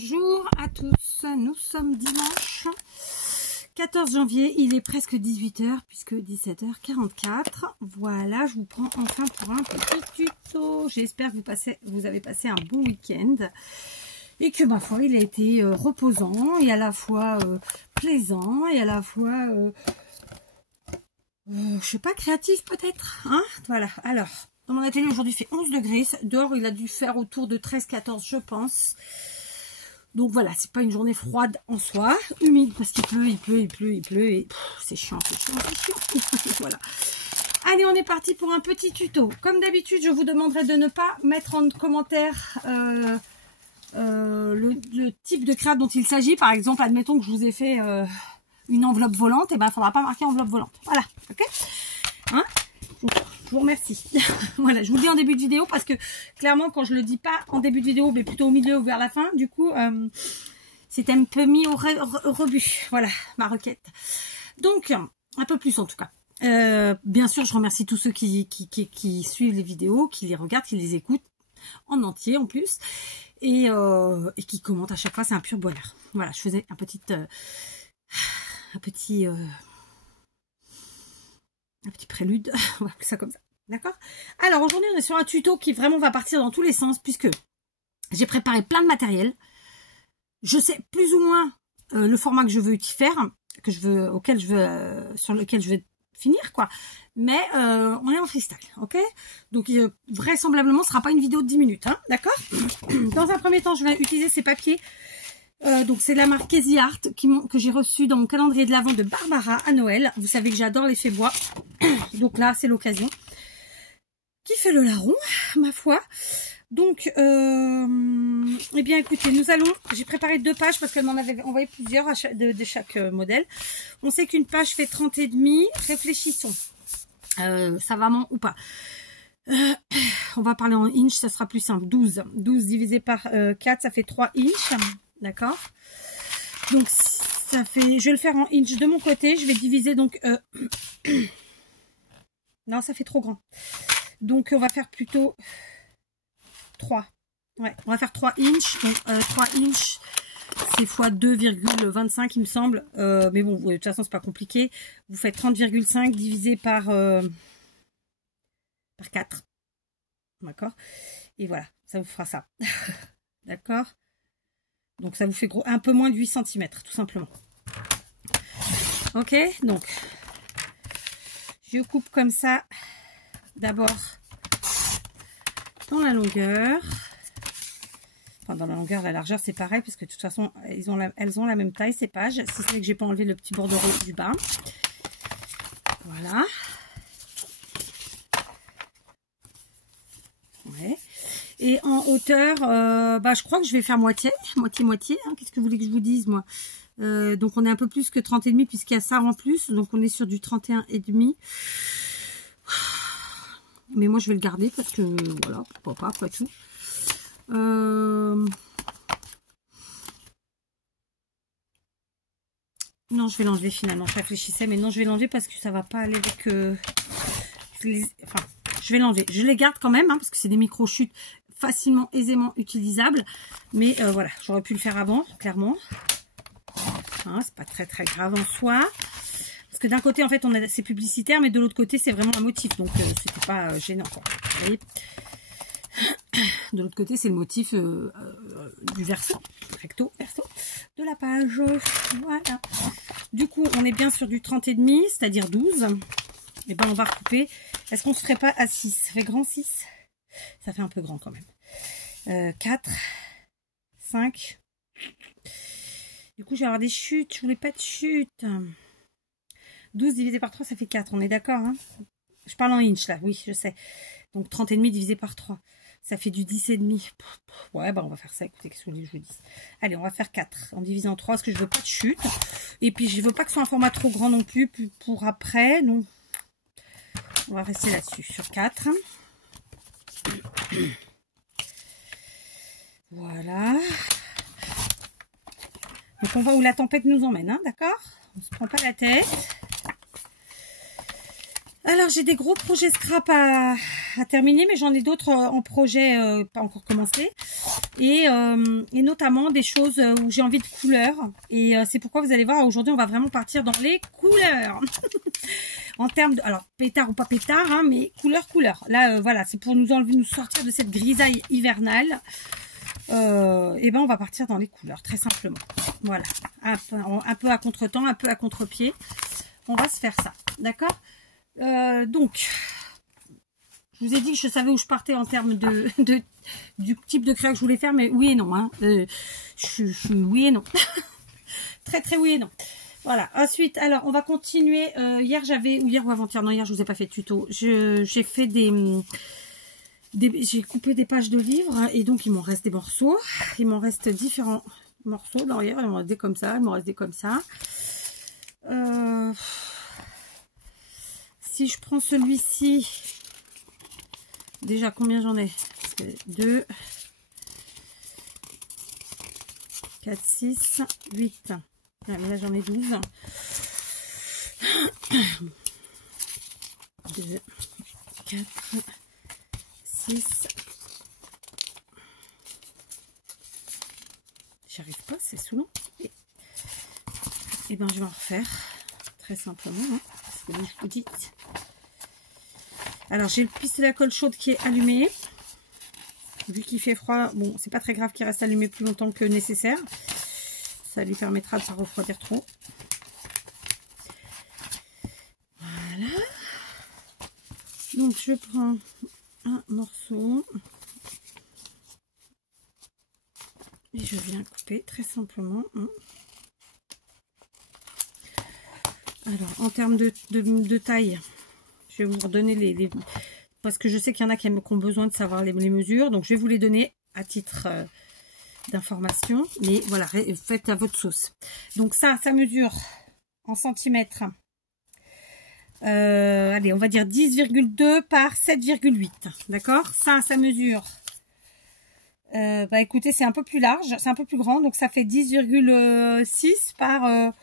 Bonjour à tous, nous sommes dimanche 14 janvier, il est presque 18h puisque 17h44. Voilà, je vous prends enfin pour un petit tuto. J'espère que vous avez passé un bon week-end et que ma foi il a été reposant et à la fois plaisant et à la fois, je sais pas, créatif peut-être, hein. Voilà, alors, dans mon atelier aujourd'hui il fait 11 degrés, dehors il a dû faire autour de 13-14 je pense. Donc voilà, c'est pas une journée froide en soi, humide parce qu'il pleut et c'est chiant. Voilà. Allez, on est parti pour un petit tuto. Comme d'habitude, je vous demanderai de ne pas mettre en commentaire le type de créa dont il s'agit. Par exemple, admettons que je vous ai fait une enveloppe volante, et ben il faudra pas marquer enveloppe volante. Voilà, ok, hein? Je vous remercie. Voilà, je vous le dis en début de vidéo parce que clairement quand je le dis pas en début de vidéo mais plutôt au milieu ou vers la fin, du coup c'est un peu mis au rebut. Voilà ma requête. Donc un peu plus en tout cas. Bien sûr je remercie tous ceux qui suivent les vidéos, qui les regardent, qui les écoutent en entier en plus et qui commentent à chaque fois, c'est un pur bonheur. Voilà, je faisais un petit prélude, on va appeler ça comme ça, d'accord? Alors aujourd'hui on est sur un tuto qui vraiment va partir dans tous les sens puisque j'ai préparé plein de matériel. Je sais plus ou moins le format que je veux faire, sur lequel je veux finir quoi. Mais on est en freestyle, ok? Donc vraisemblablement ce sera pas une vidéo de 10 minutes, hein, d'accord? Dans un premier temps je vais utiliser ces papiers. Donc c'est de la marque Easy Art que j'ai reçu dans mon calendrier de l'Avent de Barbara à Noël. Vous savez que j'adore l'effet bois. Donc là c'est l'occasion. Qui fait le larron, ma foi. Donc eh bien écoutez, j'ai préparé 2 pages parce qu'elle m'en avait envoyé plusieurs de chaque modèle. On sait qu'une page fait 30 et demi. Réfléchissons. Savamment ou pas. On va parler en inch, ça sera plus simple. 12 divisé par 4, ça fait 3 inches. D'accord, donc ça fait, je vais le faire en inch de mon côté, je vais diviser donc non ça fait trop grand, donc on va faire plutôt 3, ouais, on va faire 3 inches, donc 3 inches c'est fois 2,25 il me semble, mais bon de toute façon c'est pas compliqué, vous faites 30,5 divisé par 4, d'accord, et voilà, ça vous fera ça. D'accord. Donc ça vous fait un peu moins de 8 cm tout simplement. Ok, donc je coupe comme ça d'abord dans la longueur. Enfin dans la longueur, la largeur c'est pareil parce que de toute façon elles ont la même taille ces pages. Si c'est que j'ai pas enlevé le petit bordereau du bas. Voilà. Ouais. Et en hauteur, je crois que je vais faire moitié, hein. Qu'est-ce que vous voulez que je vous dise, moi? Donc, on est un peu plus que 30,5 puisqu'il y a ça en plus. Donc, on est sur du 31,5. Mais moi, je vais le garder parce que, voilà, pourquoi pas, après tout. Non, je vais l'enlever finalement. Je réfléchissais, mais non, je vais l'enlever parce que ça va pas aller avec... Enfin, je vais l'enlever. Je les garde quand même, hein, parce que c'est des micro-chutes facilement, aisément utilisables. Mais voilà, j'aurais pu le faire avant, clairement. Hein, c'est pas très très grave en soi. Parce que d'un côté, en fait, c'est publicitaire, mais de l'autre côté, c'est vraiment un motif. Donc, c'était pas gênant, quoi. Vous voyez, de l'autre côté, c'est le motif du verso, recto verso de la page. Voilà. Du coup, on est bien sur du 30,5, c'est-à-dire 12. Et ben on va recouper. Est-ce qu'on se ferait pas à 6? Ça fait grand 6? Ça fait un peu grand quand même. 4, 5. Du coup, je vais avoir des chutes. Je voulais pas de chutes. 12 divisé par 3, ça fait 4. On est d'accord, hein? Je parle en inch là, oui, je sais. Donc 30,5 divisé par 3. Ça fait du 10,5. Ouais, bah on va faire ça. Écoutez, qu'est-ce que vous voulez que je vous dise? Allez, on va faire 4 en divisant en 3 parce que je veux pas de chute. Et puis, je veux pas que ce soit un format trop grand non plus pour après. Donc, on va rester là-dessus, sur 4. Voilà. Donc, on va où la tempête nous emmène, hein, d'accord? On se prend pas la tête. Alors, j'ai des gros projets scrap à terminer, mais j'en ai d'autres en projet pas encore commencé. et notamment des choses où j'ai envie de couleurs. Et c'est pourquoi vous allez voir, aujourd'hui, on va vraiment partir dans les couleurs. En termes de, alors pétard ou pas pétard, hein, mais couleur. Là, voilà, c'est pour nous enlever, nous sortir de cette grisaille hivernale. Et ben on va partir dans les couleurs, très simplement. Voilà, un peu à contre-temps, un peu à contre-pied. On va se faire ça, d'accord. Donc, je vous ai dit que je savais où je partais en termes du type de crayon que je voulais faire, mais oui et non. Hein. Oui et non. Très oui et non. Voilà. Ensuite, alors, on va continuer. Hier ou avant-hier, non, hier, je vous ai pas fait de tuto. J'ai fait j'ai coupé des pages de livres et donc il m'en reste des morceaux. Il m'en reste différents morceaux. Derrière, il m'en reste des comme ça, il m'en reste des comme ça. Si je prends celui-ci, déjà combien j'en ai? 2, 4, 6, 8. Ah, mais là j'en ai 12. 2, 4, 6. J'y arrive pas, c'est saoulant. Et ben je vais en refaire très simplement. Hein, parce que je vous dis. Alors j'ai le pistolet à colle chaude qui est allumé. Vu qu'il fait froid, bon, c'est pas très grave qu'il reste allumé plus longtemps que nécessaire. Ça lui permettra de ne pas refroidir trop. Voilà. Donc je prends un morceau et je viens couper très simplement. Alors en termes de taille, je vais vous redonner les parce que je sais qu'il y en a qui ont besoin de savoir les mesures, donc je vais vous les donner à titre d'information, mais voilà, faites à votre sauce. Donc ça mesure en centimètres. Allez, on va dire 10,2 par 7,8. D'accord? Ça mesure. Bah écoutez, c'est un peu plus large, c'est un peu plus grand, donc ça fait 10,6 par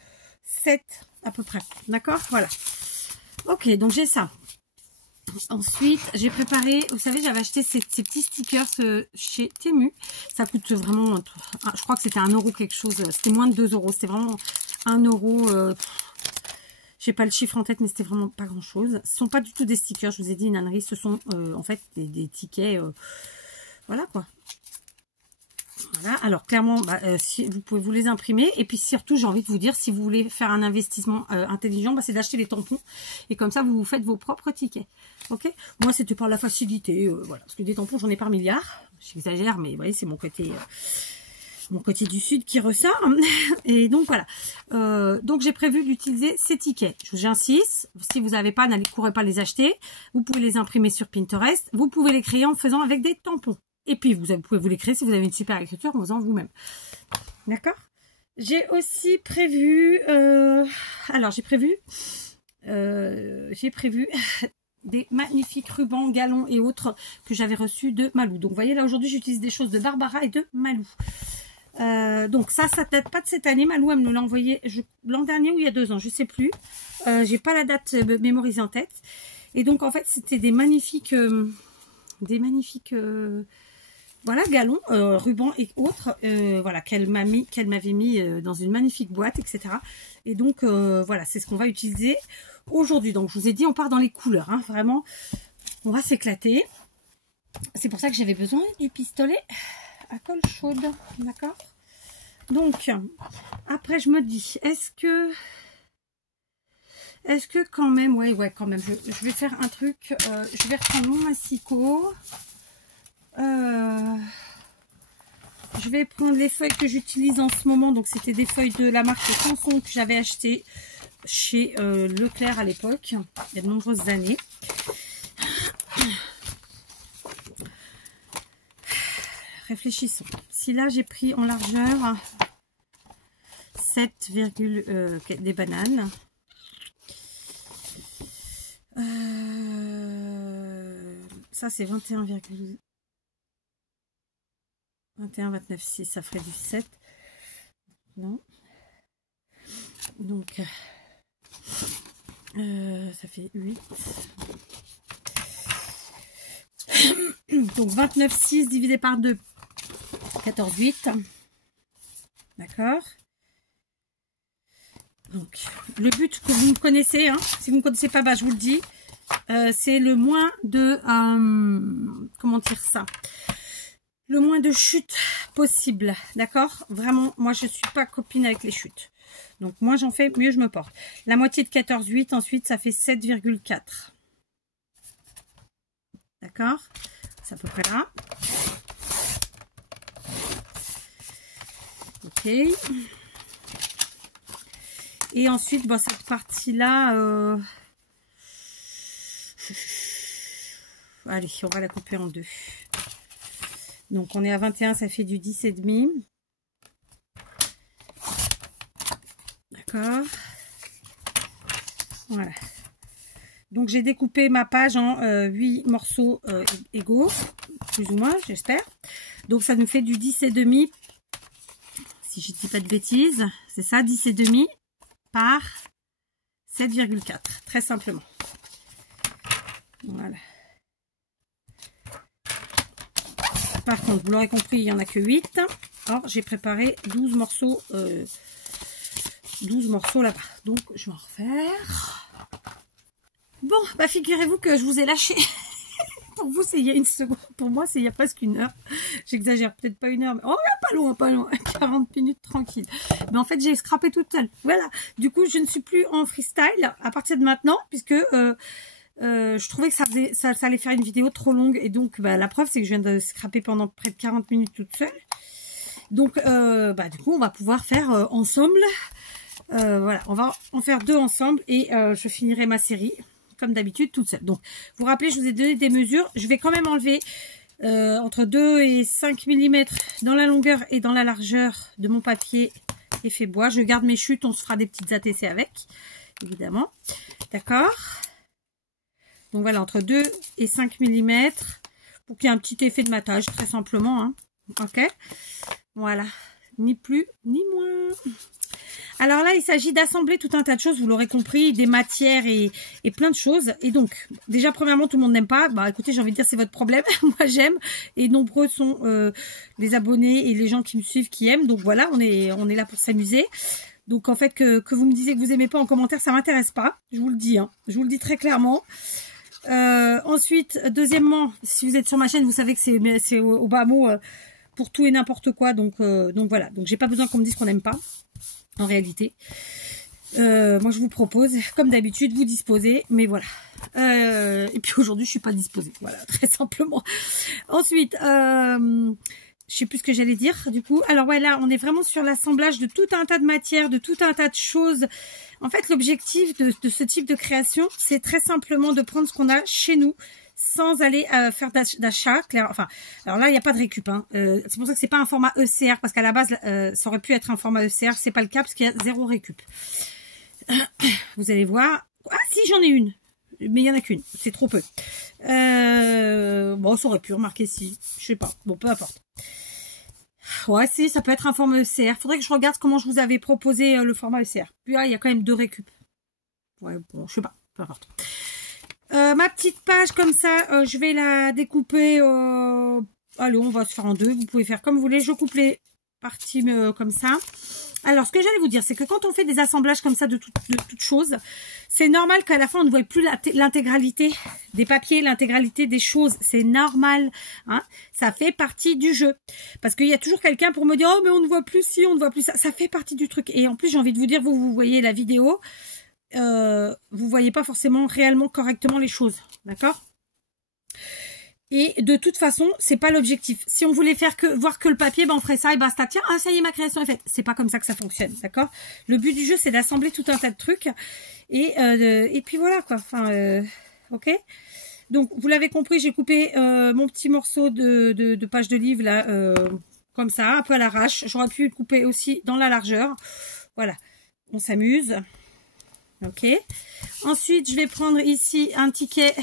7 à peu près. D'accord? Voilà. Ok, donc j'ai ça. Ensuite, j'ai préparé, vous savez, j'avais acheté ces petits stickers chez Temu. Ça coûte vraiment, je crois que c'était 1 € quelque chose. C'était moins de 2 €. C'était vraiment 1 €. J'ai pas le chiffre en tête, mais c'était vraiment pas grand chose. Ce sont pas du tout des stickers, je vous ai dit, une ânerie. Ce sont en fait des tickets. Voilà quoi. Voilà, alors clairement, si vous pouvez vous les imprimer. Et puis surtout, j'ai envie de vous dire, si vous voulez faire un investissement intelligent, c'est d'acheter les tampons. Et comme ça, vous vous faites vos propres tickets. Ok? Moi, c'était par la facilité. Voilà, parce que des tampons, j'en ai par milliard. J'exagère, mais vous voyez, c'est mon côté du sud qui ressort. Et donc, voilà. Donc, j'ai prévu d'utiliser ces tickets. J'insiste, si vous n'avez pas, courez pas les acheter. Vous pouvez les imprimer sur Pinterest. Vous pouvez les créer en faisant avec des tampons. Et puis, vous pouvez vous les créer si vous avez une super écriture en faisant vous-même. D'accord? J'ai aussi prévu... j'ai prévu des magnifiques rubans, galons et autres que j'avais reçus de Malou. Donc, vous voyez, là, aujourd'hui, j'utilise des choses de Barbara et de Malou. Donc, ça date pas de cette année. Malou, elle me l'a envoyé l'an dernier ou il y a 2 ans, je sais plus. J'ai pas la date mémorisée en tête. Et donc, en fait, c'était des magnifiques... voilà, galons, rubans et autres, voilà, qu'elle m'avait mis dans une magnifique boîte, etc. Et donc, voilà, c'est ce qu'on va utiliser aujourd'hui. Donc, je vous ai dit, on part dans les couleurs, hein, vraiment, on va s'éclater. C'est pour ça que j'avais besoin du pistolet à colle chaude, d'accord? Donc, après, je me dis, est-ce que quand même, ouais, quand même, je vais faire un truc, je vais reprendre mon massicot. Je vais prendre les feuilles que j'utilise en ce moment. Donc, c'était des feuilles de la marque Canson que j'avais acheté chez Leclerc à l'époque, il y a de nombreuses années. Réfléchissons. Si là, j'ai pris en largeur 7, des bananes. Ça, c'est 21,29,6, ça ferait du 7. Non. Donc, ça fait 8. Donc, 29,6 divisé par 2. 14,8. D'accord. Donc, le but que vous me connaissez, hein, si vous ne me connaissez pas, bah, je vous le dis, c'est le moins de, comment dire ça, le moins de chutes possible, d'accord. Vraiment, moi, je suis pas copine avec les chutes. Donc, moi, j'en fais, mieux je me porte. La moitié de 14,8, ensuite, ça fait 7,4. D'accord. C'est à peu près là. Ok. Et ensuite, bon, cette partie-là, allez, on va la couper en deux. Donc, on est à 21, ça fait du 10,5. D'accord. Voilà. Donc, j'ai découpé ma page en 8 morceaux égaux, plus ou moins, j'espère. Donc, ça nous fait du 10,5, si je ne dis pas de bêtises. C'est ça, 10,5 par 7,4, très simplement. Voilà. Par contre, vous l'aurez compris, il n'y en a que 8. Alors, j'ai préparé 12 morceaux, 12 morceaux là-bas. Donc, je vais en refaire. Bon, bah figurez-vous que je vous ai lâché. Pour vous, c'est il y a une seconde. Pour moi, c'est il y a presque une heure. J'exagère, peut-être pas une heure. Mais... oh, pas loin, pas loin. 40 minutes tranquille. Mais en fait, j'ai scrappé toute seule. Voilà. Du coup, je ne suis plus en freestyle à partir de maintenant, puisque je trouvais que ça allait faire une vidéo trop longue. Et donc, bah, la preuve, c'est que je viens de scraper pendant près de 40 minutes toute seule. Donc, bah, du coup, on va pouvoir faire ensemble. Voilà, on va en faire 2 ensemble et je finirai ma série comme d'habitude toute seule. Donc, vous vous rappelez, je vous ai donné des mesures. Je vais quand même enlever entre 2 et 5 mm dans la longueur et dans la largeur de mon papier effet bois. Je garde mes chutes, on se fera des petites ATC avec, évidemment. D'accord. Donc voilà, entre 2 et 5 mm pour qu'il y ait un petit effet de matage, très simplement. Hein. Ok. Voilà. Ni plus, ni moins. Alors là, il s'agit d'assembler tout un tas de choses, vous l'aurez compris, des matières et plein de choses. Et donc, déjà, premièrement, tout le monde n'aime pas. Bah écoutez, j'ai envie de dire, c'est votre problème. Moi, j'aime. Et nombreux sont les abonnés et les gens qui me suivent qui aiment. Donc voilà, on est là pour s'amuser. Donc en fait, que vous me disiez que vous aimez pas en commentaire, ça m'intéresse pas. Je vous le dis, hein. Je vous le dis très clairement. Ensuite, deuxièmement, si vous êtes sur ma chaîne, vous savez que c'est au bas mot pour tout et n'importe quoi. Donc voilà. Donc j'ai pas besoin qu'on me dise qu'on n'aime pas. En réalité, moi je vous propose, comme d'habitude, vous disposez, mais voilà. Et puis aujourd'hui, je suis pas disposée, voilà, très simplement. Ensuite, je sais plus ce que j'allais dire, du coup. Alors voilà, on est vraiment sur l'assemblage de tout un tas de matières, de tout un tas de choses. En fait, l'objectif de ce type de création, c'est très simplement de prendre ce qu'on a chez nous, sans aller faire d'achat. Enfin, alors là, il n'y a pas de récup. Hein. C'est pour ça que c'est pas un format ECR, parce qu'à la base, ça aurait pu être un format ECR. C'est pas le cas, parce qu'il y a 0 récup. Vous allez voir. Ah si, j'en ai une. Mais il n'y en a qu'une. C'est trop peu. Bon, ça aurait pu remarquer si. Je sais pas. Bon, peu importe. Ouais, si, ça peut être un format ECR. Faudrait que je regarde comment je vous avais proposé le format ECR. Puis là, il y a quand même 2 récup. Ouais, bon, je sais pas. Peu importe. Ma petite page comme ça, je vais la découper. Allez, on va se faire en 2. Vous pouvez faire comme vous voulez. Je coupe les parties comme ça. Alors, ce que j'allais vous dire, c'est que quand on fait des assemblages comme ça de toutes choses, c'est normal qu'à la fin, on ne voit plus l'intégralité des papiers, l'intégralité des choses. C'est normal. Hein, ça fait partie du jeu. Parce qu'il y a toujours quelqu'un pour me dire « Oh, mais on ne voit plus ci, on ne voit plus ça. » Ça fait partie du truc. Et en plus, j'ai envie de vous dire, vous voyez la vidéo. Vous voyez pas forcément réellement correctement les choses, d'accord? Et de toute façon, c'est pas l'objectif. Si on voulait faire voir que le papier, ben on ferait ça et basta. Tiens, ah ça y est, ma création est faite. C'est pas comme ça que ça fonctionne, d'accord? Le but du jeu, c'est d'assembler tout un tas de trucs et puis voilà quoi. Enfin, ok. Donc vous l'avez compris, j'ai coupé mon petit morceau de page de livre là, comme ça, un peu à l'arrache. J'aurais pu le couper aussi dans la largeur. Voilà, on s'amuse. Ok. Ensuite, je vais prendre ici un ticket.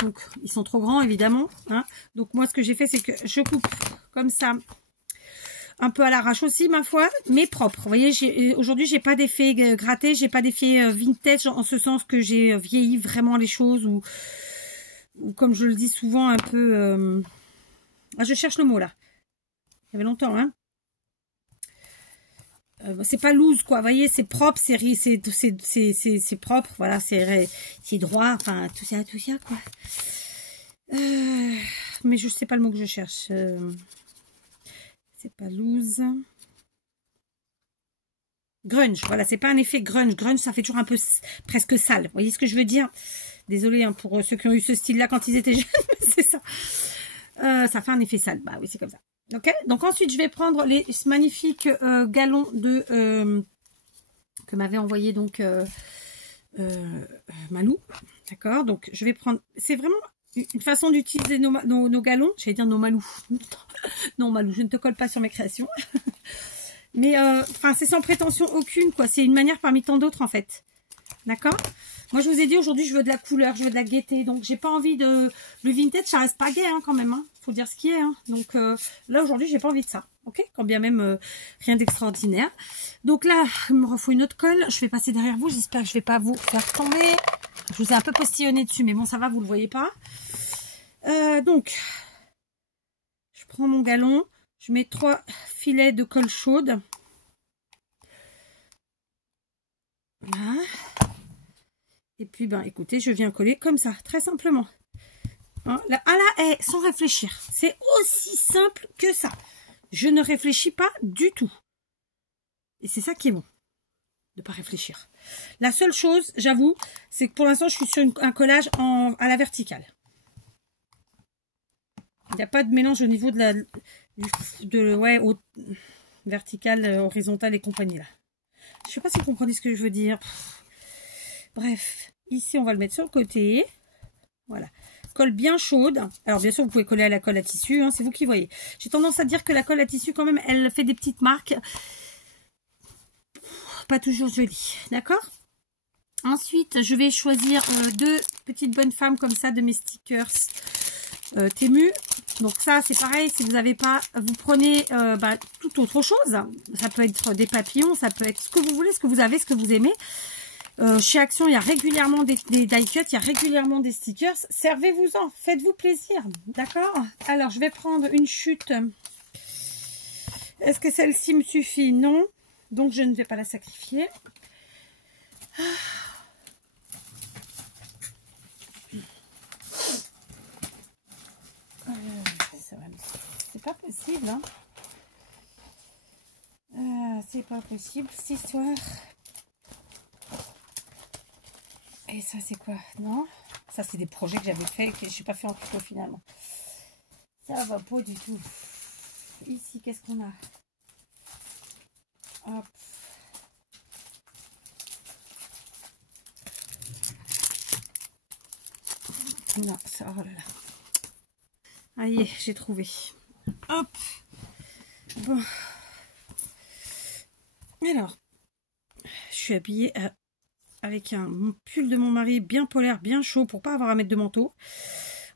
Donc, ils sont trop grands, évidemment. Hein. Donc, moi, ce que j'ai fait, c'est que je coupe comme ça. Un peu à l'arrache aussi, ma foi, mais propre. Vous voyez, aujourd'hui, j'ai pas d'effet gratté. J'ai pas d'effet vintage, en ce sens que j'ai vieilli vraiment les choses. Ou comme je le dis souvent, un peu... je cherche le mot, là. y avait longtemps, hein. C'est pas loose, quoi. Vous voyez, c'est propre, c'est propre, voilà, c'est droit, enfin, tout ça, quoi. Mais je sais pas le mot que je cherche. C'est pas loose. Grunge, voilà, c'est pas un effet grunge. Grunge, ça fait toujours un peu presque sale. Vous voyez ce que je veux dire? Désolée hein, pour ceux qui ont eu ce style-là quand ils étaient jeunes, c'est ça. Ça fait un effet sale. Bah oui, c'est comme ça. Ok. Donc ensuite, je vais prendre les magnifiques galons de que m'avait envoyé donc Malou. D'accord. Donc je vais prendre. C'est vraiment une façon d'utiliser nos galons. J'allais dire nos Malou. Non Malou, je ne te colle pas sur mes créations. Mais enfin, c'est sans prétention aucune, quoi. C'est une manière parmi tant d'autres, en fait. D'accord? Moi, je vous ai dit, aujourd'hui, je veux de la couleur, je veux de la gaieté. Donc, j'ai pas envie de... Le vintage, ça reste pas gai, hein, quand même. Hein. Faut dire ce qui est. Hein. Donc, là, aujourd'hui, j'ai pas envie de ça. Ok? Quand bien même, rien d'extraordinaire. Donc là, il me refaut une autre colle. Je vais passer derrière vous. J'espère que je vais pas vous faire tomber. Je vous ai un peu postillonné dessus, mais bon, ça va, vous le voyez pas. Donc, je prends mon galon. Je mets 3 filets de colle chaude. Voilà. Et puis, ben, écoutez, je viens coller comme ça, très simplement. Hein, là, à la haie, sans réfléchir. C'est aussi simple que ça. Je ne réfléchis pas du tout. Et c'est ça qui est bon, de ne pas réfléchir. La seule chose, j'avoue, c'est que pour l'instant, je suis sur un collage à la verticale. Il n'y a pas de mélange au niveau de la... verticale, horizontale et compagnie là. Je sais pas si vous comprenez ce que je veux dire. Bref, ici on va le mettre sur le côté. Voilà. Colle bien chaude. Alors bien sûr vous pouvez coller à la colle à tissu, hein, c'est vous qui voyez. J'ai tendance à dire que la colle à tissu quand même, elle fait des petites marques. Pas toujours jolies. D'accord? Ensuite, je vais choisir 2 petites bonnes femmes comme ça de mes stickers Temu. Donc ça c'est pareil, si vous n'avez pas, vous prenez toute autre chose. Ça peut être des papillons, ça peut être ce que vous voulez, ce que vous avez, ce que vous aimez. Chez Action, il y a régulièrement des die cut, il y a régulièrement des stickers. Servez-vous-en, faites-vous plaisir. D'accord? Alors je vais prendre une chute. Est-ce que celle-ci me suffit? Non. Donc je ne vais pas la sacrifier. C'est pas possible, hein. C'est pas possible, cette histoire. Et ça, c'est quoi? Non, ça, c'est des projets que j'avais fait et que je n'ai pas fait en tuto finalement. Ça va pas du tout. Ici, qu'est-ce qu'on a? Hop. Non, ça, oh là là. Ah y est, j'ai trouvé. Hop. Bon. Alors, je suis habillée avec un pull de mon mari bien polaire, bien chaud pour pas avoir à mettre de manteau.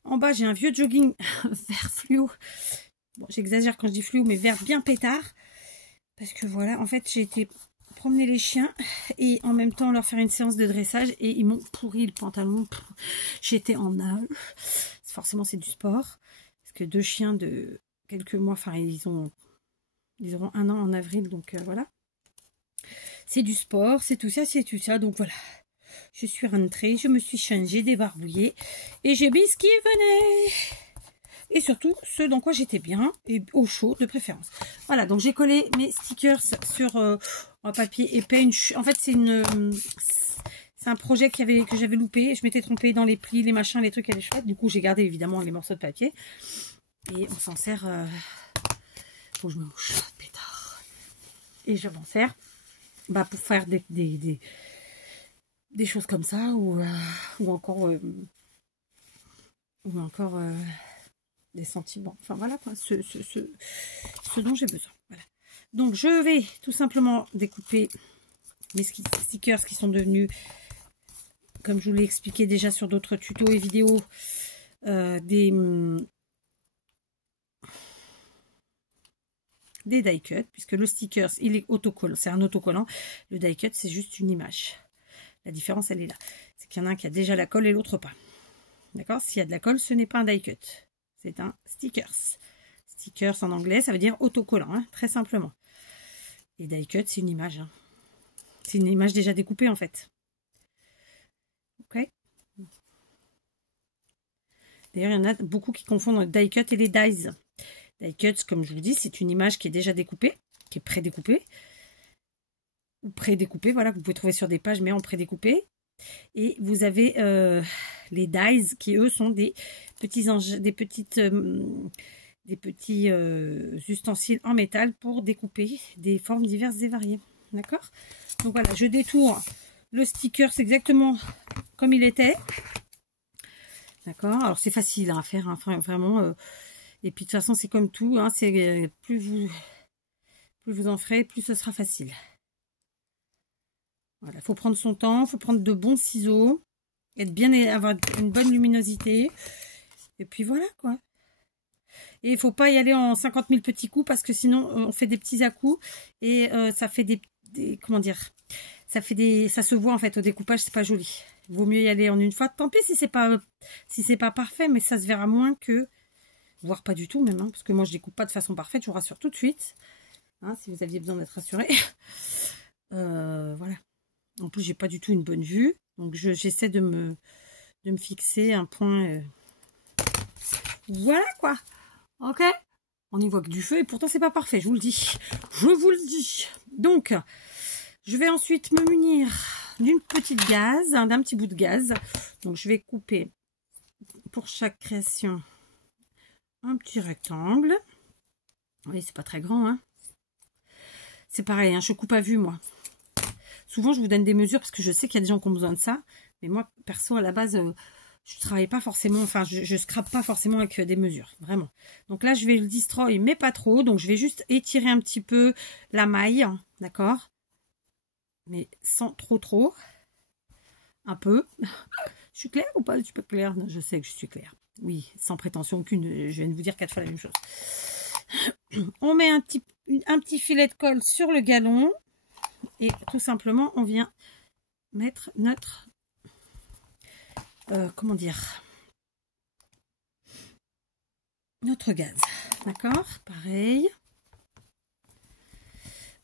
En bas, j'ai un vieux jogging vert fluo. Bon, j'exagère quand je dis fluo, mais vert bien pétard. Parce que voilà, en fait, j'ai été promener les chiens et en même temps leur faire une séance de dressage et ils m'ont pourri le pantalon. J'étais en nage. Forcément, c'est du sport. Parce que 2 chiens de quelques mois, enfin, ils auront 1 an en avril, donc voilà. C'est du sport, c'est tout ça, c'est tout ça. Donc voilà, je suis rentrée, je me suis changée, débarbouillée et j'ai mis ce qui venait. Et surtout, ce dans quoi j'étais bien et au chaud de préférence. Voilà, donc j'ai collé mes stickers sur un papier épais. En fait, c'est un projet que j'avais loupé. Je m'étais trompée dans les plis, les machins, les trucs, elle est chouette. Du coup, j'ai gardé évidemment les morceaux de papier. Et on s'en sert... Faut que je me mouche, pétard. Et je m'en sers pour faire des choses comme ça ou encore des sentiments. Enfin voilà quoi, ce dont j'ai besoin. Voilà. Donc je vais tout simplement découper mes stickers qui sont devenus, comme je vous l'ai expliqué déjà sur d'autres tutos et vidéos, des die cut, puisque le sticker il est autocollant, c'est un autocollant. Le die cut c'est juste une image. La différence elle est là, c'est qu'il y en a un qui a déjà la colle et l'autre pas. D'accord? S'il y a de la colle, ce n'est pas un die cut, c'est un stickers. Stickers en anglais, ça veut dire autocollant, hein, très simplement. Et die cut, c'est une image. Hein. C'est une image déjà découpée en fait. Ok. D'ailleurs, il y en a beaucoup qui confondent die cut et les dies. Die cut, comme je vous dis, c'est une image qui est déjà découpée, qui est pré-découpée. Ou pré-découpée, voilà, que vous pouvez trouver sur des pages, mais en pré-découpé. Et vous avez les dies qui, eux, sont des petits ustensiles en métal pour découper des formes diverses et variées. D'accord? Donc voilà, je détourne le sticker, c'est exactement comme il était. D'accord? Alors c'est facile à faire, hein, vraiment. Et puis de toute façon, c'est comme tout, hein, c'est plus vous en ferez, plus ce sera facile. Voilà, il faut prendre son temps, il faut prendre de bons ciseaux, avoir une bonne luminosité. Et puis voilà quoi. Et il ne faut pas y aller en 50 000 petits coups parce que sinon on fait des petits à-coups et ça fait comment dire, ça se voit en fait au découpage, c'est pas joli. Il vaut mieux y aller en une fois. Tant pis si c'est pas parfait, mais ça se verra moins que, voire pas du tout même, hein, parce que moi je découpe pas de façon parfaite, je vous rassure tout de suite. Hein, si vous aviez besoin d'être rassuré. Voilà. En plus, j'ai pas du tout une bonne vue. Donc, j'essaie de me fixer un point. Voilà, quoi. Ok. On n'y voit que du feu et pourtant, c'est pas parfait. Je vous le dis. Je vous le dis. Donc, je vais ensuite me munir d'une petite gaze, d'un petit bout de gaz. Donc, je vais couper pour chaque création un petit rectangle. Oui, c'est pas très grand, hein. C'est pareil, hein, je coupe à vue, moi. Souvent, je vous donne des mesures parce que je sais qu'il y a des gens qui ont besoin de ça. Mais moi, perso, à la base, je travaille pas forcément, enfin, je scrape pas forcément avec des mesures, vraiment. Donc là, je vais le destroy, mais pas trop. Donc, je vais juste étirer un petit peu la maille, d'accord? Mais sans trop. Un peu. Je suis claire ou pas? Je suis pas claire? Non, je sais que je suis claire. Oui, sans prétention aucune. Je viens de vous dire 4 fois la même chose. On met un petit filet de colle sur le galon. Et tout simplement, on vient mettre notre, comment dire, notre gaz. D'accord? Pareil.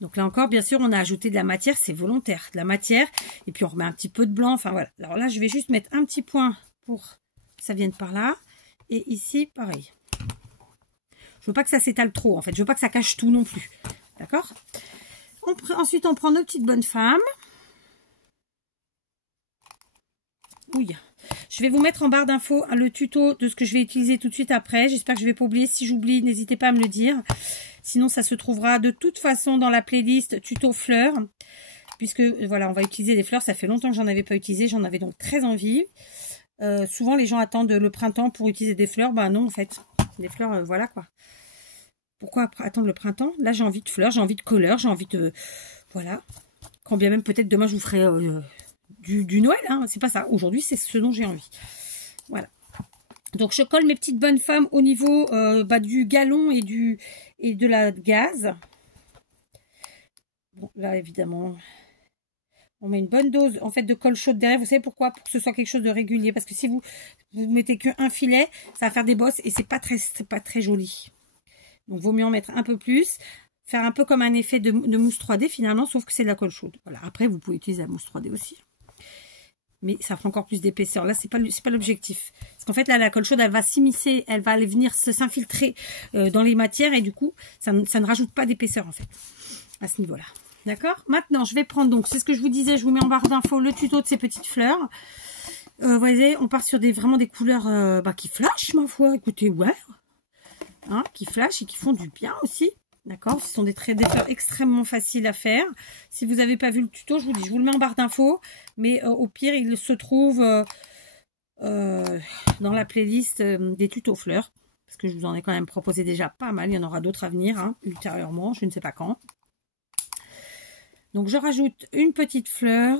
Donc là encore, bien sûr, on a ajouté de la matière, c'est volontaire, de la matière. Et puis on remet un petit peu de blanc. Enfin voilà. Alors là, je vais juste mettre un petit point pour que ça vienne par là. Et ici, pareil. Je veux pas que ça s'étale trop, en fait. Je veux pas que ça cache tout non plus. D'accord? Ensuite, on prend nos petites bonnes femmes. Oui. Je vais vous mettre en barre d'infos le tuto de ce que je vais utiliser tout de suite après. J'espère que je ne vais pas oublier. Si j'oublie, n'hésitez pas à me le dire. Sinon, ça se trouvera de toute façon dans la playlist tuto fleurs. Puisque, voilà, on va utiliser des fleurs. Ça fait longtemps que j'en avais pas utilisé. J'en avais donc très envie. Souvent, les gens attendent le printemps pour utiliser des fleurs. Bah non, en fait. Des fleurs, voilà quoi. Pourquoi attendre le printemps? Là, j'ai envie de fleurs, j'ai envie de couleurs, j'ai envie de... Voilà. Quand bien même, peut-être demain, je vous ferai du Noël. Hein. C'est pas ça. Aujourd'hui, c'est ce dont j'ai envie. Voilà. Donc, je colle mes petites bonnes femmes au niveau du galon et de la gaz. Bon, là, évidemment, on met une bonne dose en fait de colle chaude derrière. Vous savez pourquoi? Pour que ce soit quelque chose de régulier. Parce que si vous mettez qu'un filet, ça va faire des bosses et c'est pas très joli. Donc, vaut mieux en mettre un peu plus. Faire un peu comme un effet de mousse 3D finalement, sauf que c'est de la colle chaude. Voilà. Après, vous pouvez utiliser la mousse 3D aussi. Mais ça fera encore plus d'épaisseur. Là, c'est pas l'objectif. Parce qu'en fait, là, la colle chaude, elle va s'immiscer, elle va aller venir s'infiltrer dans les matières. Et du coup, ça ne rajoute pas d'épaisseur en fait, à ce niveau-là. D'accord? Maintenant, je vais prendre donc, c'est ce que je vous disais, je vous mets en barre d'infos le tuto de ces petites fleurs. Vous voyez, on part sur vraiment des couleurs qui flashent, ma foi. Écoutez, ouais. Hein, qui flashent et qui font du bien aussi. D'accord? Ce sont des fleurs extrêmement faciles à faire. Si vous n'avez pas vu le tuto, je vous dis, je vous le mets en barre d'infos. Mais au pire, il se trouve dans la playlist des tutos fleurs. Parce que je vous en ai quand même proposé déjà pas mal. Il y en aura d'autres à venir, hein, ultérieurement. Je ne sais pas quand. Donc, je rajoute une petite fleur.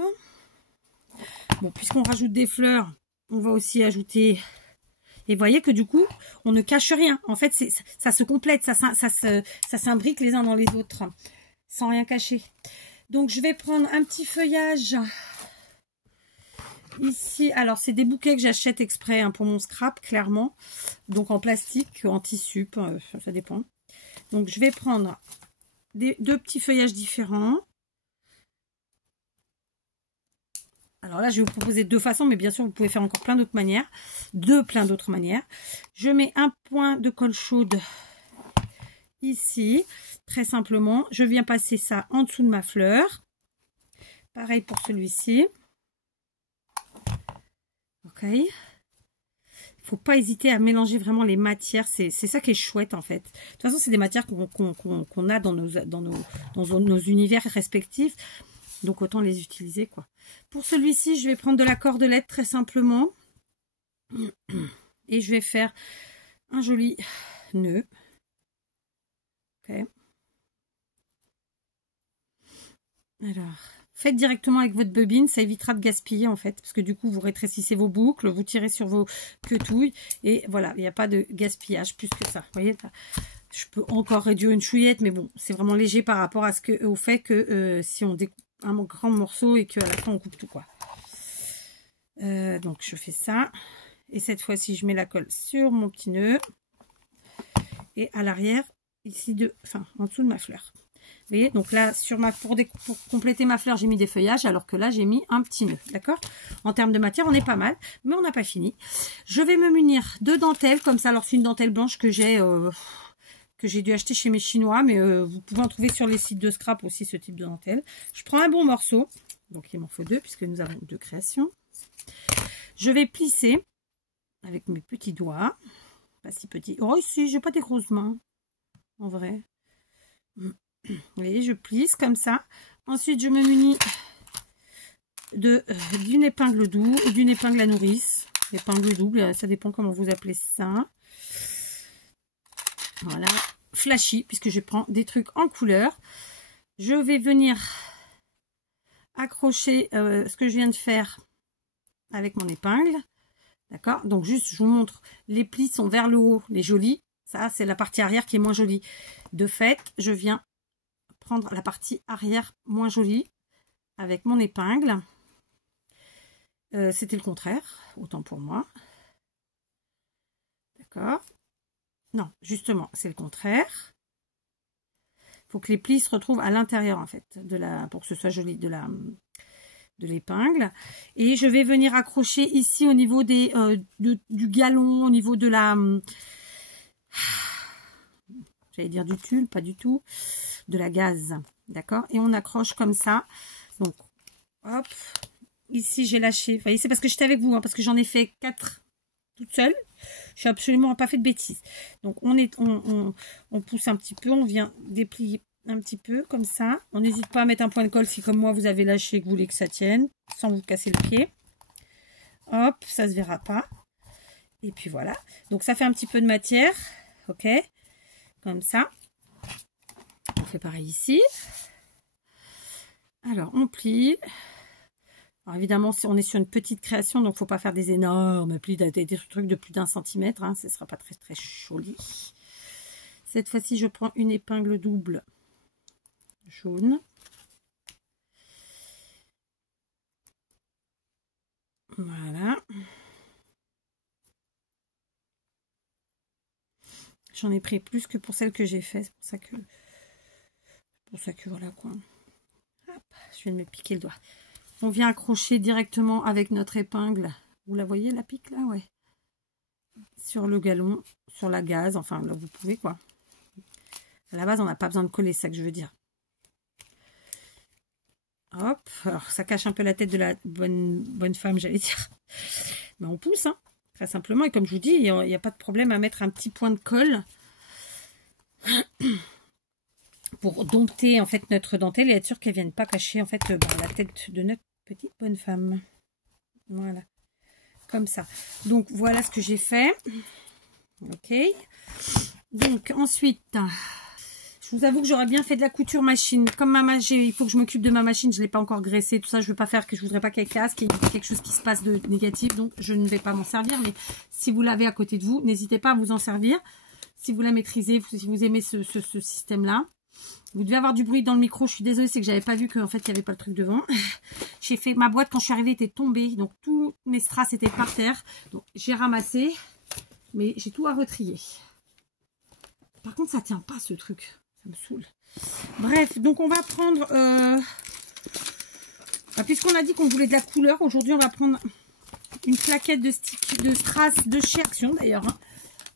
Bon, puisqu'on rajoute des fleurs, on va aussi ajouter... Et vous voyez que du coup, on ne cache rien. En fait, ça se complète, ça s'imbrique les uns dans les autres, sans rien cacher. Donc, je vais prendre un petit feuillage Ici, alors c'est des bouquets que j'achète exprès hein, pour mon scrap, clairement. Donc en plastique ou en tissu, ça dépend. Donc je vais prendre deux petits feuillages différents. Alors là, je vais vous proposer deux façons, mais bien sûr, vous pouvez faire encore plein d'autres manières. Plein d'autres manières. Je mets un point de colle chaude ici, très simplement. Je viens passer ça en dessous de ma fleur. Pareil pour celui-ci. Ok. Il ne faut pas hésiter à mélanger vraiment les matières. C'est ça qui est chouette en fait. De toute façon, c'est des matières qu'on a dans nos univers respectifs. Donc autant les utiliser quoi. Pour celui-ci, je vais prendre de la cordelette très simplement. Et je vais faire un joli nœud. Ok. Alors, faites directement avec votre bobine, ça évitera de gaspiller en fait. Parce que du coup, vous rétrécissez vos boucles, vous tirez sur vos quetouilles. Et voilà, il n'y a pas de gaspillage plus que ça. Vous voyez, je peux encore réduire une chouillette, mais bon, c'est vraiment léger par rapport à au fait que si on découpe un grand morceau et qu'à la fin on coupe tout quoi. Donc je fais ça et cette fois-ci je mets la colle sur mon petit nœud et à l'arrière ici en dessous de ma fleur. Vous voyez, donc là pour compléter ma fleur j'ai mis des feuillages alors que là j'ai mis un petit nœud, d'accord. En termes de matière on est pas mal, mais on n'a pas fini. Je vais me munir de dentelle comme ça. Alors c'est une dentelle blanche que j'ai dû acheter chez mes Chinois, mais vous pouvez en trouver sur les sites de scrap aussi ce type de dentelle. Je prends un bon morceau, donc il m'en faut deux puisque nous avons deux créations. Je vais plisser avec mes petits doigts, pas si petits. Oh ici, j'ai pas des grosses mains, en vrai. Vous voyez, je plisse comme ça. Ensuite, je me munis d'une épingle double ou d'une épingle à nourrice. Épingle double, ça dépend comment vous appelez ça. Voilà, flashy, puisque je prends des trucs en couleur. Je vais venir accrocher ce que je viens de faire avec mon épingle. D'accord? Donc juste, je vous montre, les plis sont vers le haut, les jolis. Ça, c'est la partie arrière qui est moins jolie. De fait, je viens prendre la partie arrière moins jolie avec mon épingle. C'était le contraire, autant pour moi. D'accord? Non, justement, c'est le contraire. Il faut que les plis se retrouvent à l'intérieur, en fait, pour que ce soit joli, de l'épingle. Et je vais venir accrocher ici au niveau du galon, au niveau de la... J'allais dire du tulle, pas du tout. De la gaze, d'accord? Et on accroche comme ça. Donc, hop. Ici, j'ai lâché. Vous voyez, c'est parce que j'étais avec vous, hein, parce que j'en ai fait 4 toute seule. Je suis absolument pas fait de bêtises. Donc on pousse un petit peu, on vient déplier un petit peu comme ça. On n'hésite pas à mettre un point de colle si comme moi vous avez lâché et que vous voulez que ça tienne, sans vous casser le pied. Hop, ça se verra pas. Et puis voilà. Donc ça fait un petit peu de matière, ok, comme ça. On fait pareil ici. Alors on plie. Alors évidemment, on est sur une petite création, donc il ne faut pas faire des énormes plis, des trucs de plus d'1 centimètre. Hein, ce ne sera pas très très joli. Cette fois-ci, je prends une épingle double jaune. Voilà. J'en ai pris plus que pour celle que j'ai faite. C'est pour ça que voilà quoi. Hop, je viens de me piquer le doigt. On vient accrocher directement avec notre épingle. Vous la voyez, la pique là? Ouais. Sur le galon, sur la gaze. Enfin, là, vous pouvez quoi. À la base, on n'a pas besoin de coller, c'est ça que je veux dire. Hop. Alors, ça cache un peu la tête de la bonne femme, j'allais dire. Mais on pousse, hein. Très simplement. Et comme je vous dis, il n'y a pas de problème à mettre un petit point de colle pour dompter en fait notre dentelle et être sûr qu'elle ne vienne pas cacher en fait la tête de notre petite bonne femme. Voilà, comme ça. Donc voilà ce que j'ai fait. Ok. Donc ensuite, je vous avoue que j'aurais bien fait de la couture machine. Comme il faut que je m'occupe de ma machine, je ne l'ai pas encore graissée, tout ça. Je veux pas faire je voudrais pas qu'elle casse, qu'il y ait quelque chose qui se passe de négatif. Donc je ne vais pas m'en servir. Mais si vous l'avez à côté de vous, n'hésitez pas à vous en servir. Si vous la maîtrisez, si vous aimez ce système-là. Vous devez avoir du bruit dans le micro. Je suis désolée, c'est que j'avais pas vu qu'en fait, il n'y avait pas le truc devant. J'ai fait ma boîte quand je suis arrivée était tombée. Donc, tous mes strass étaient par terre. Donc, j'ai ramassé. Mais j'ai tout à retrier. Par contre, ça tient pas ce truc. Ça me saoule. Bref, donc on va prendre... puisqu'on a dit qu'on voulait de la couleur, aujourd'hui, on va prendre une plaquette de stick de strass de chez Action d'ailleurs. Hein,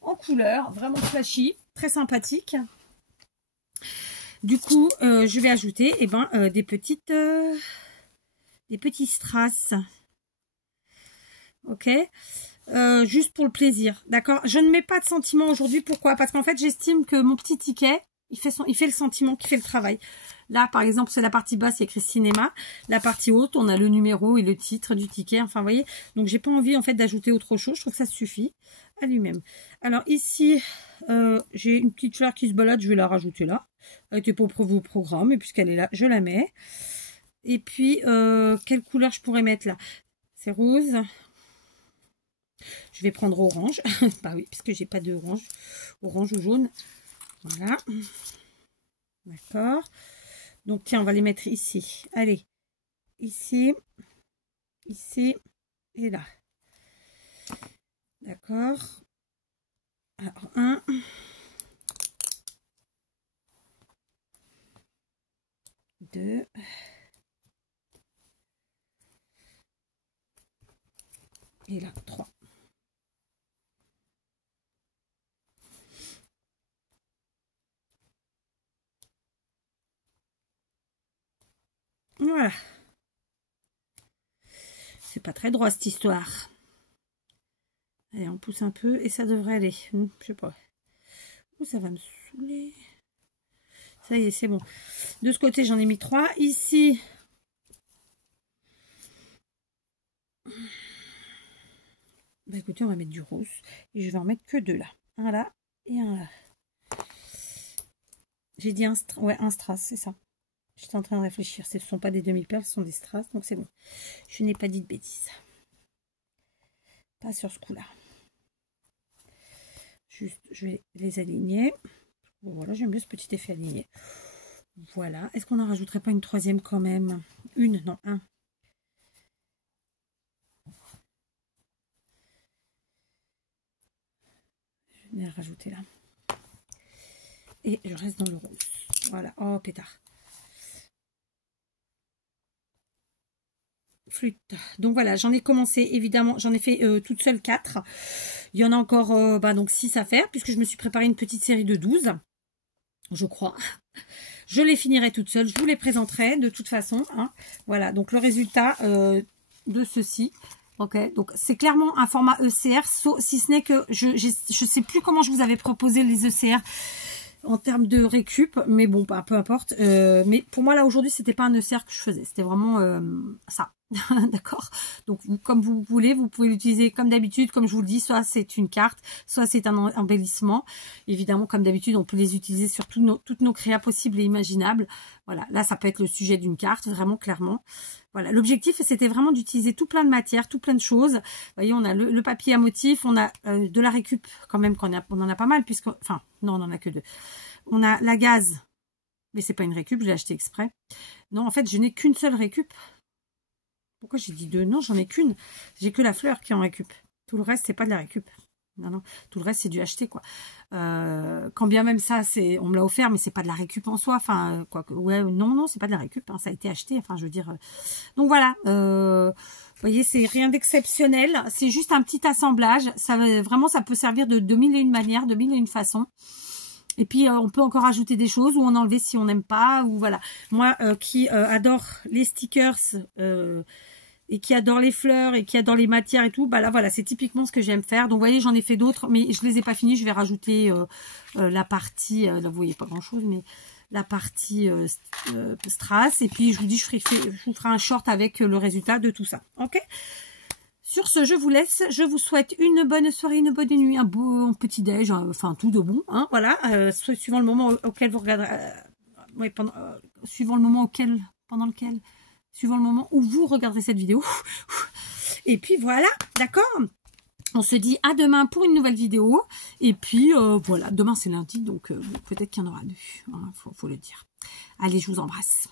en couleur, vraiment flashy. Très sympathique. Du coup, je vais ajouter des petits strass. Ok, juste pour le plaisir, d'accord. Je ne mets pas de sentiment aujourd'hui. Pourquoi? Parce qu'en fait, j'estime que mon petit ticket, il fait le sentiment qui fait le travail. Là, par exemple, c'est la partie basse, il y a écrit cinéma. La partie haute, on a le numéro et le titre du ticket. Enfin, vous voyez. Donc, j'ai pas envie en fait d'ajouter autre chose. Je trouve que ça suffit à lui-même. Alors ici, j'ai une petite fleur qui se balade. Je vais la rajouter là. Elle était pour vos programmes. Et puisqu'elle est là, je la mets. Et puis, quelle couleur je pourrais mettre là? C'est rose. Je vais prendre orange. Bah oui, puisque j'ai pas d'orange. Orange ou jaune. Voilà. D'accord. Donc, tiens, on va les mettre ici. Allez. Ici. Ici. Et là. D'accord. Alors, 1. 2. Et là, 3. Voilà. C'est pas très droit cette histoire. Allez, on pousse un peu et ça devrait aller. Je sais pas. Où ça va me saouler. Ça y est, c'est bon. De ce côté, j'en ai mis 3. Ici. Bah écoutez, on va mettre du rose. Et je vais en mettre que 2 là. Un là et un là. J'ai dit un strass, c'est ça. J'étais en train de réfléchir. Ce ne sont pas des demi-perles, ce sont des strass. Donc c'est bon. Je n'ai pas dit de bêtises. Pas sur ce coup-là. Juste, je vais les aligner. Voilà, j'aime bien ce petit effet aligné. Voilà. Est-ce qu'on n'en rajouterait pas une troisième quand même? Une, non, un. Je vais la rajouter là. Et je reste dans le rose. Voilà. Oh, pétard. Flûte. Donc voilà, j'en ai commencé, évidemment, j'en ai fait toute seule 4. Il y en a encore donc 6 à faire, puisque je me suis préparé une petite série de 12, je crois. Je les finirai toute seule, je vous les présenterai de toute façon. Hein. Voilà, donc le résultat de ceci. Ok, donc c'est clairement un format ECR, si ce n'est que je sais plus comment je vous avais proposé les ECR en termes de récup, mais bon, bah, peu importe. Mais pour moi, là, aujourd'hui, c'était pas un ECR que je faisais, c'était vraiment ça. D'accord. Donc, comme vous voulez, vous pouvez l'utiliser comme d'habitude, comme je vous le dis, soit c'est une carte, soit c'est un embellissement. Évidemment, comme d'habitude, on peut les utiliser sur toutes nos créas possibles et imaginables. Voilà, là, ça peut être le sujet d'une carte, vraiment clairement. Voilà, l'objectif, c'était vraiment d'utiliser tout plein de matières, tout plein de choses. Vous voyez, on a le papier à motif, on a de la récup quand même, on en a pas mal, puisque, enfin, non, on en a que 2. On a la gaze, mais c'est pas une récup, je l'ai acheté exprès. Non, en fait, je n'ai qu'une seule récup. Pourquoi j'ai dit 2? Non, j'en ai qu'une. J'ai que la fleur qui en récup. Tout le reste, c'est pas de la récup. Non, non. Tout le reste, c'est du acheté, quoi. Quand bien même ça, on me l'a offert, mais c'est pas de la récup en soi. Enfin, quoi que, ouais, non, c'est pas de la récup. Hein, ça a été acheté. Enfin, je veux dire. Donc voilà. Vous voyez, c'est rien d'exceptionnel. C'est juste un petit assemblage. Ça, vraiment, ça peut servir de mille et une manières, de mille et une façons. Et puis, on peut encore ajouter des choses ou en enlever si on n'aime pas. Ou voilà. Moi, qui adore les stickers et qui adore les fleurs et qui adore les matières et tout, bah là, voilà, c'est typiquement ce que j'aime faire. Donc, vous voyez, j'en ai fait d'autres, mais je les ai pas finis. Je vais rajouter la partie, là, vous voyez pas grand-chose, mais la partie strass. Et puis, je vous dis, je vous ferai un short avec le résultat de tout ça. Ok ? Sur ce, je vous laisse. Je vous souhaite une bonne soirée, une bonne nuit, un beau petit déj, enfin tout de bon. Hein, voilà, suivant le moment auquel vous regarderez, suivant le moment suivant le moment où vous regarderez cette vidéo. Et puis voilà, d'accord. On se dit à demain pour une nouvelle vidéo. Et puis, voilà, demain c'est lundi, donc peut-être qu'il y en aura deux. Hein, faut le dire. Allez, je vous embrasse.